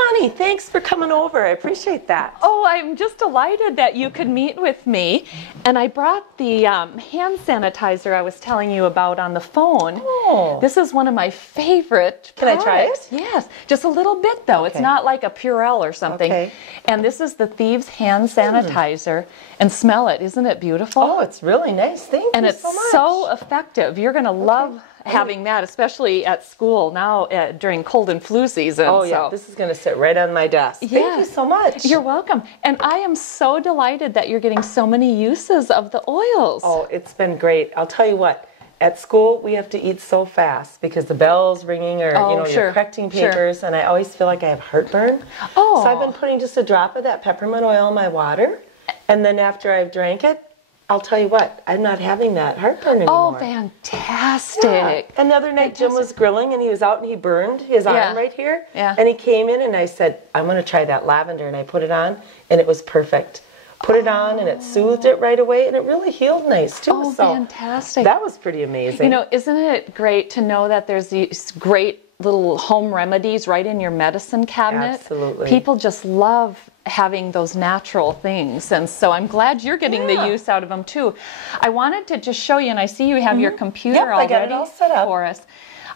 Connie, thanks for coming over. I appreciate that. Oh, I'm just delighted that you could meet with me. And I brought the hand sanitizer I was telling you about on the phone. Oh. This is one of my favorite Can I try products. it? Yes, just a little bit though. Okay. It's not like a Purell or something. Okay. And this is the Thieves hand sanitizer. And smell it. Isn't it beautiful? Oh, it's really nice. Thank and you it's so much. so effective. You're going to love having that, especially at school now during cold and flu season. Oh, yeah. So. This is going to sit right on my desk. Thank you so much. You're welcome. And I am so delighted that you're getting so many uses of the oils. Oh, it's been great. I'll tell you what. At school, we have to eat so fast because the bell's ringing or, you're correcting papers, and I always feel like I have heartburn. Oh. So I've been putting just a drop of that peppermint oil in my water, and then after I've drank it, I'll tell you what, I'm not having that heartburn anymore. Oh, fantastic. Yeah. And the other night, Jim was grilling, and he was out, and he burned his arm right here. Yeah. And he came in, and I said, I'm going to try that lavender, and I put it on, and it was perfect. Put it on, and it soothed it right away, and it really healed nice, too. Oh, so fantastic. that was pretty amazing. You know, isn't it great to know that there's these great little home remedies right in your medicine cabinet? Absolutely. People just love having those natural things, and so I'm glad you're getting the use out of them too. I wanted to just show you, and I see you have your computer I got it already all set up for us.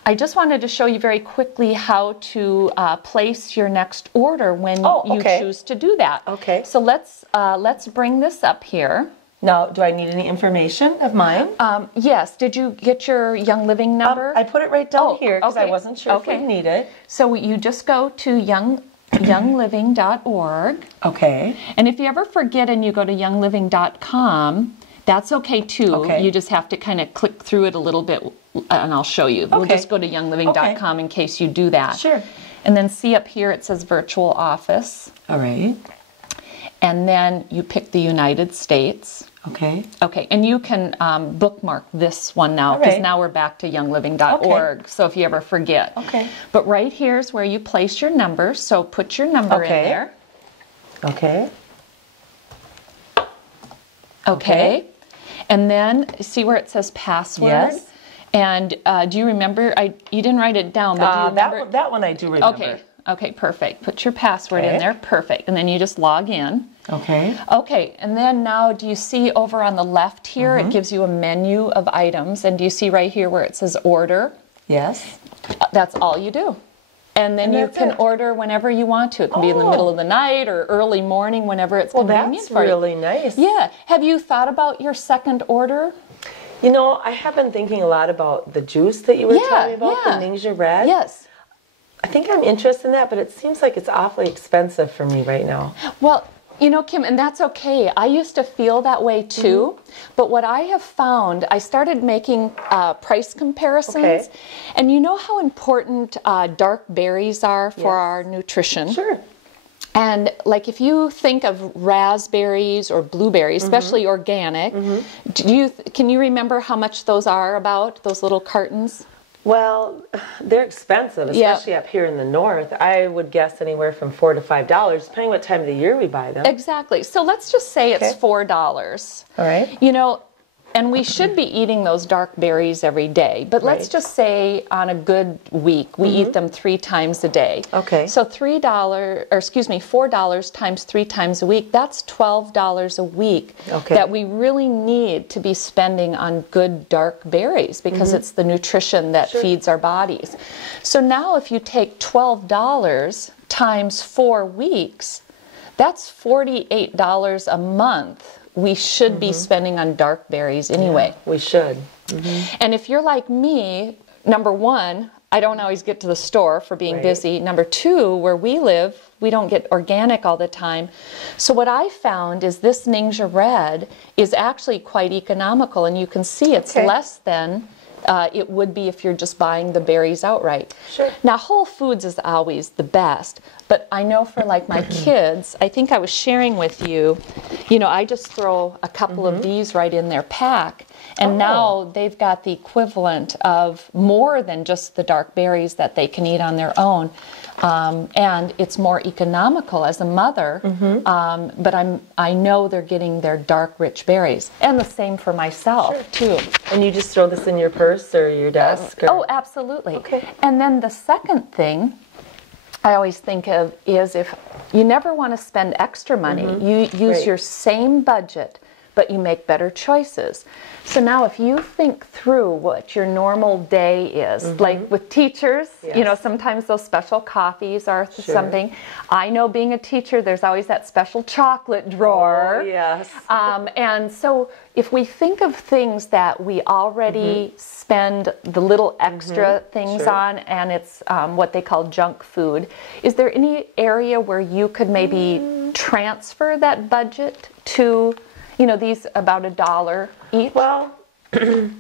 I just wanted to show you very quickly how to place your next order when you choose to do that. Okay. So let's bring this up here. Now, do I need any information of mine? Yes. Did you get your Young Living number? I put it right down here because I wasn't sure if we need it. So you just go to youngliving.org. Okay. And if you ever forget and you go to youngliving.com, that's okay too. Okay. You just have to kind of click through it a little bit, and I'll show you. We'll just go to youngliving.com in case you do that. Sure. And then see up here it says virtual office. All right. And then you pick the United States. Okay. Okay, and you can bookmark this one now because now we're back to youngliving.org. Okay. So if you ever forget. Okay. But right here is where you place your number. So put your number in there. Okay. Okay. And then see where it says password? Yes. And do you remember? You didn't write it down, but do you remember? That one I do remember. Okay. Okay, perfect. Put your password in there. Perfect. And then you just log in. Okay. Okay, and then now do you see over on the left here, it gives you a menu of items. And do you see right here where it says order? Yes. That's all you do. And then you can order whenever you want to. It can be in the middle of the night or early morning, whenever it's convenient for you. That's really nice. Yeah. Have you thought about your second order? You know, I have been thinking a lot about the juice that you were telling me about, the Ningxia Red. Yes. I think I'm interested in that, but it seems like it's awfully expensive for me right now. Well, you know, Kim, and that's okay. I used to feel that way too. But what I have found, I started making price comparisons. Okay. And you know how important dark berries are for our nutrition? Sure. And like if you think of raspberries or blueberries, especially organic, can you remember how much those are about, those little cartons? Well, they're expensive, especially up here in the north. I would guess anywhere from $4 to $5, depending what time of the year we buy them. Exactly. So let's just say it's $4. All right. You know, and we should be eating those dark berries every day. But let's just say on a good week, we eat them 3 times a day. Okay. So $4 times 3 times a week, that's $12 a week that we really need to be spending on good dark berries because it's the nutrition that feeds our bodies. So now if you take $12 times 4 weeks, that's $48 a month we should be spending on dark berries anyway. Yeah, we should. And if you're like me, number one, I don't always get to the store for being busy. Number two, where we live, we don't get organic all the time. So what I found is this Ningxia Red is actually quite economical, and you can see it's less than it would be if you're just buying the berries outright. Sure. Now, Whole Foods is always the best, but I know for like my kids, I think I was sharing with you, you know, I just throw a couple of these right in their pack, and now they've got the equivalent of more than just the dark berries that they can eat on their own. And it's more economical as a mother, but I know they're getting their dark, rich berries. And the same for myself, too. And you just throw this in your purse or your desk? Or? Oh, absolutely. Okay. And then the second thing I always think of is if you never want to spend extra money, you use your same budget, but you make better choices. So now if you think through what your normal day is, like with teachers, you know, sometimes those special coffees are something. I know being a teacher, there's always that special chocolate drawer. Oh, yes. And so if we think of things that we already spend the little extra things on, and it's what they call junk food, is there any area where you could maybe transfer that budget to, you know, these about $1 each? Well,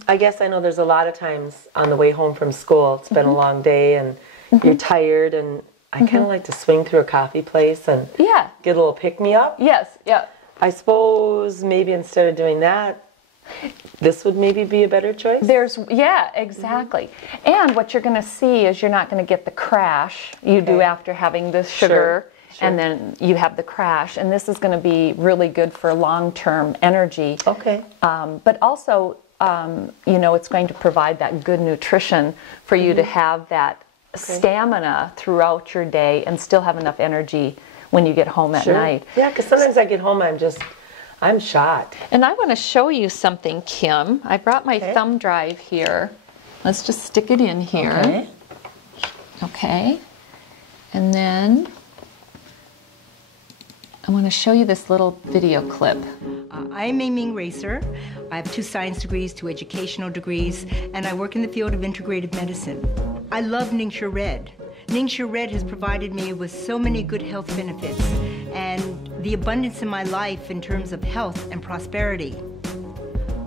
I guess I know there's a lot of times on the way home from school, it's been a long day and you're tired, and I kind of like to swing through a coffee place and get a little pick-me-up. Yes, yeah. I suppose maybe instead of doing that, this would maybe be a better choice? Yeah, exactly. And what you're going to see is you're not going to get the crash you do after having the sugar. And then you have the crash, and this is going to be really good for long-term energy. Okay. But also, you know, it's going to provide that good nutrition for you to have that stamina throughout your day and still have enough energy when you get home at night. Yeah, because sometimes I get home, I'm shot. And I want to show you something, Kim. I brought my thumb drive here. Let's just stick it in here. Okay. And then I want to show you this little video clip. I'm Ming Racer. I have 2 science degrees, 2 educational degrees, and I work in the field of integrative medicine. I love Ningxia Red. Ningxia Red has provided me with so many good health benefits and the abundance in my life in terms of health and prosperity.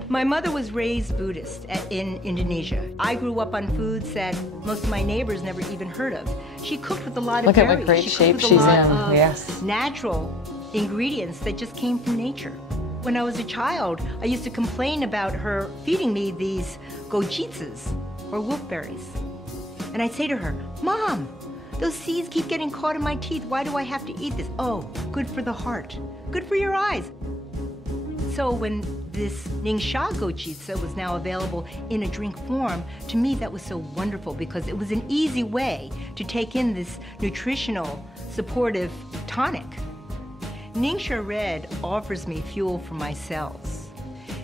My mother was raised Buddhist in Indonesia. I grew up on foods that most of my neighbors never even heard of. She cooked with a lot of berries. Look at what great shape she's in. Yes. Natural ingredients that just came from nature. When I was a child, I used to complain about her feeding me these gojitsas, or wolfberries. And I'd say to her, Mom, those seeds keep getting caught in my teeth. Why do I have to eat this? Oh, good for the heart. Good for your eyes. So when this Ningxia Gojitsa was now available in a drink form, to me that was so wonderful because it was an easy way to take in this nutritional, supportive tonic. Ningxia Red offers me fuel for my cells.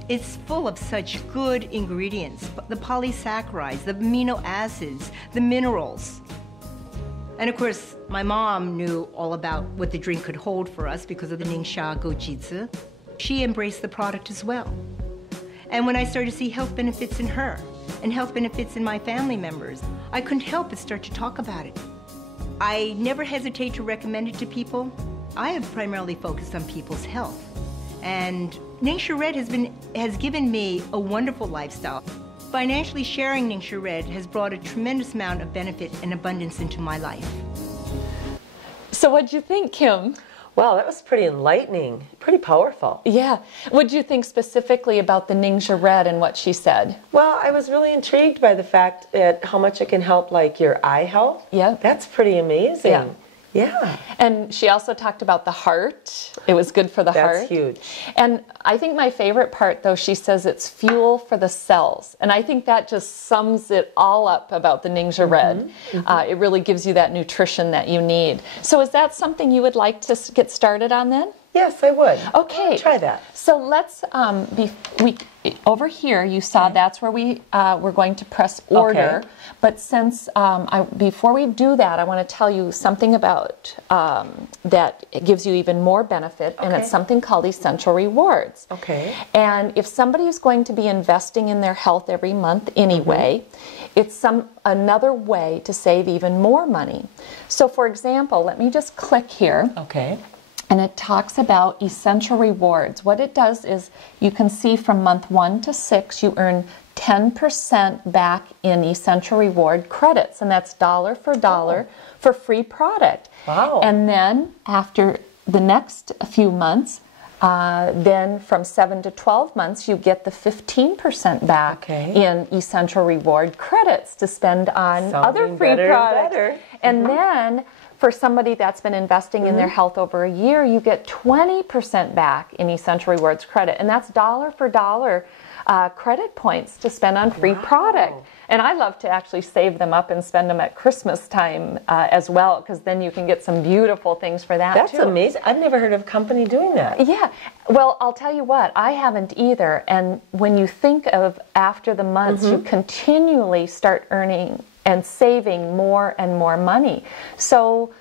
It's full of such good ingredients, the polysaccharides, the amino acids, the minerals. And of course, my mom knew all about what the drink could hold for us because of the Ningxia Gojitsa. She embraced the product as well. And when I started to see health benefits in her and health benefits in my family members, I couldn't help but start to talk about it. I never hesitate to recommend it to people. I have primarily focused on people's health. And Ningxia Red has given me a wonderful lifestyle. Financially sharing Ningxia Red has brought a tremendous amount of benefit and abundance into my life. So what'd you think, Kim? Wow, that was pretty enlightening, pretty powerful. Yeah. What did you think specifically about the Ningxia Red and what she said? Well, I was really intrigued by the fact that how much it can help like your eye health. Yeah. That's pretty amazing. Yeah. Yeah. And she also talked about the heart. It was good for the heart. That's huge. And I think my favorite part, though, she says it's fuel for the cells. And I think that just sums it all up about the Ningxia Red. It really gives you that nutrition that you need. So is that something you would like to get started on then? Yes, I would. Okay. Try that. So let's, over here, you saw that's where we're going to press order. Okay. But since, before we do that, I want to tell you something about that it gives you even more benefit, and it's something called Essential Rewards. Okay. And if somebody is going to be investing in their health every month anyway, it's another way to save even more money. So for example, let me just click here. Okay. And it talks about Essential Rewards. What it does is you can see from month 1 to 6, you earn 10% back in Essential Reward credits, and that's dollar for dollar for free product. Wow. And then after the next few months, then from 7 to 12 months, you get the 15% back in Essential Reward credits to spend on other free products. And then for somebody that's been investing in their health over a year, you get 20% back in Essential Rewards credit. And that's dollar for dollar credit points to spend on free product. And I love to actually save them up and spend them at Christmas time as well, because then you can get some beautiful things for that too. That's amazing. I've never heard of a company doing that. Yeah. Well, I'll tell you what, I haven't either. And when you think of after the months, you continually start earning and saving more and more money. So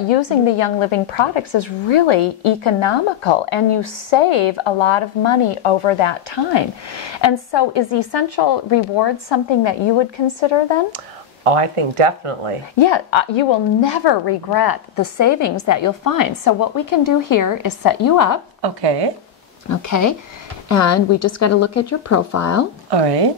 using the Young Living products is really economical, and you save a lot of money over that time. And so is the Essential Rewards something that you would consider then? Oh, I think definitely. Yeah, you will never regret the savings that you'll find. So what we can do here is set you up. Okay. Okay, and we just got to look at your profile. All right.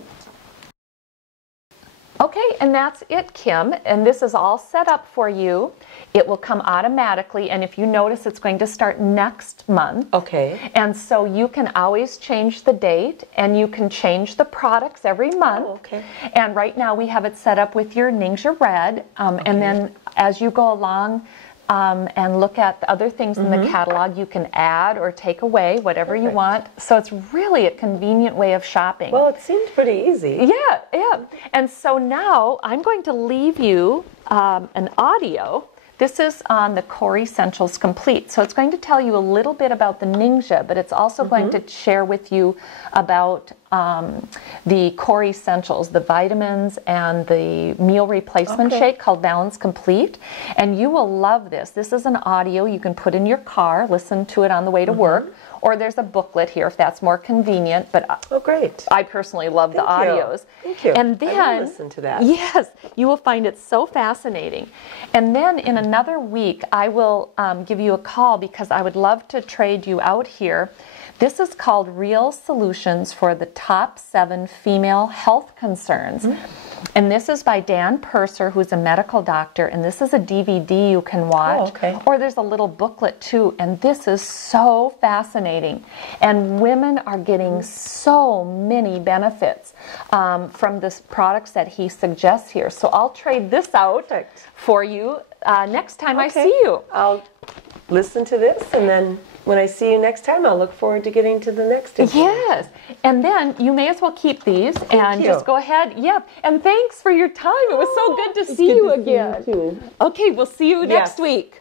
Okay, and that's it, Kim, and this is all set up for you. It will come automatically, and if you notice, it's going to start next month. Okay. And so you can always change the date, and you can change the products every month. Oh, okay. And right now we have it set up with your Ningxia Red, and then as you go along and look at the other things in the catalog, you can add or take away whatever you want. So it's really a convenient way of shopping. Well, it seems pretty easy. Yeah, yeah. And so now I'm going to leave you an audio. This is on the Core Essentials Complete. So it's going to tell you a little bit about the Ningxia, but it's also going to share with you about the Core Essentials, the vitamins and the meal replacement shake called Balance Complete. And you will love this. This is an audio you can put in your car, listen to it on the way to work, or there's a booklet here if that's more convenient. But oh, great. I personally love the audios. Thank you. And then, I will listen to that. Yes, you will find it so fascinating. And then in another week, I will give you a call because I would love to trade you out here. This is called Real Solutions for the Top 7 Female Health Concerns. And this is by Dan Purser, who's a medical doctor, and this is a DVD you can watch. Oh, okay. Or there's a little booklet too, and this is so fascinating. And women are getting so many benefits from the products that he suggests here. So I'll trade this out for you next time I see you. I'll listen to this, and then when I see you next time, I'll look forward to getting to the next one. Yes. And then you may as well keep these and just go ahead. Yep. And thanks for your time. It was so good to see you again. See you too. Okay, we'll see you next week.